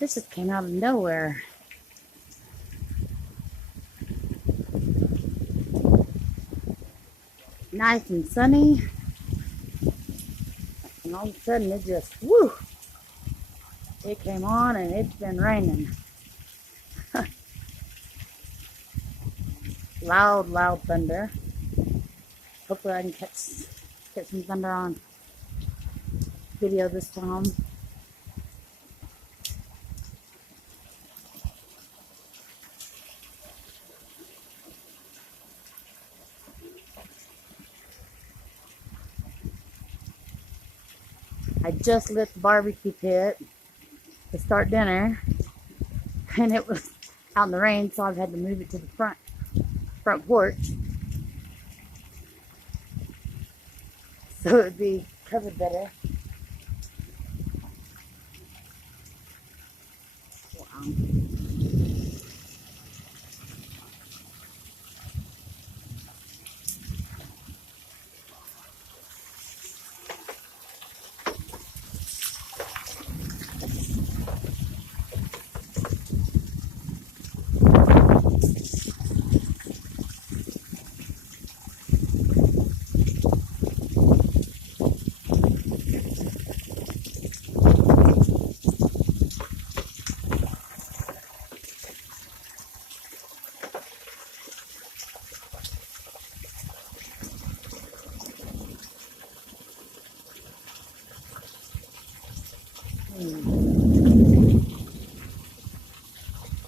This just came out of nowhere. Nice and sunny. And all of a sudden it just, whoo! It came on and it's been raining. Loud thunder. Hopefully I can catch some thunder on video this time. I just lit the barbecue pit to start dinner, and it was out in the rain, so I've had to move it to the front porch so it would be covered better. Wow.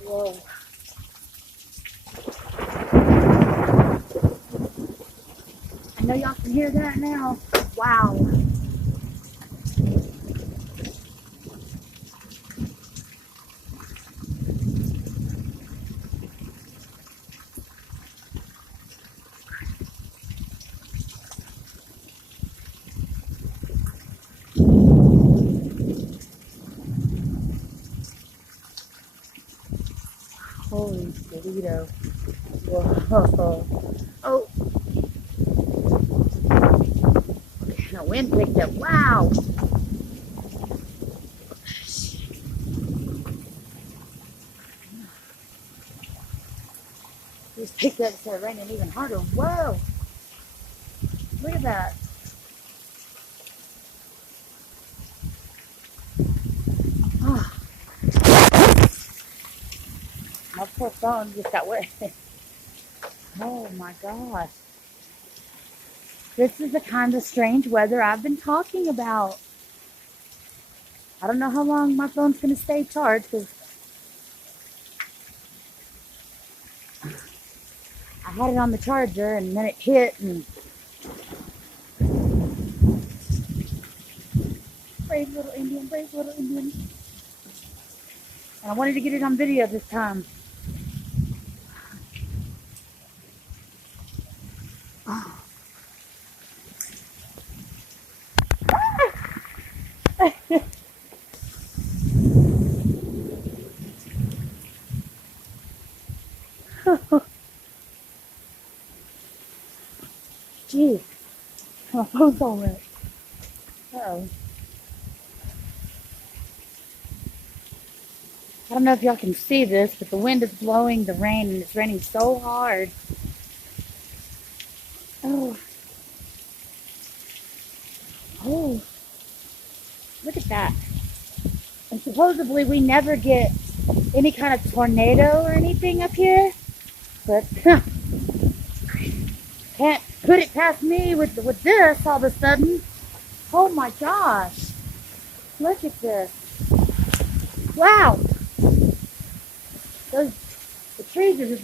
Whoa. I know y'all can hear that now. Wow. Holy Toledo. Whoa. Oh. The wind picked up. Wow. Just picked up, started raining even harder. Whoa. Look at that. Oh. My poor phone just got wet. Oh my gosh. This is the kind of strange weather I've been talking about. I don't know how long my phone's going to stay charged because I had it on the charger and then it hit and brave little Indian, brave little Indian. And I wanted to get it on video this time. Oh. Jeez, my phone's all wet. Uh-oh. I don't know if y'all can see this, but the wind is blowing the rain and it's raining so hard. Oh. Oh. Look at that. And supposedly we never get any kind of tornado or anything up here. But can't put it past me with this all of a sudden. Oh my gosh. Look at this. Wow. The trees are just,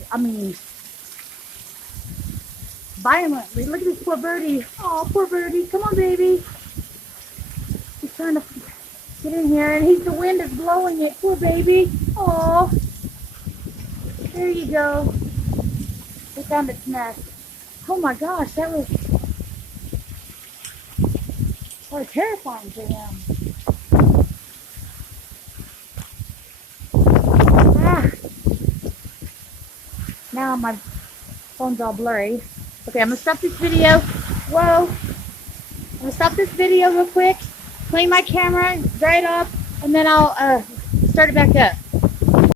violently. Look at this poor birdie. Oh, poor birdie. Come on, baby. He's trying to get in here, and the wind is blowing it. Poor baby. Oh. There you go. It found its nest. Oh my gosh, that was so terrifying to him. Now my phone's all blurry. Okay, I'm gonna stop this video. Whoa. I'm gonna stop this video real quick, clean my camera, dry it up, and then I'll start start it back up.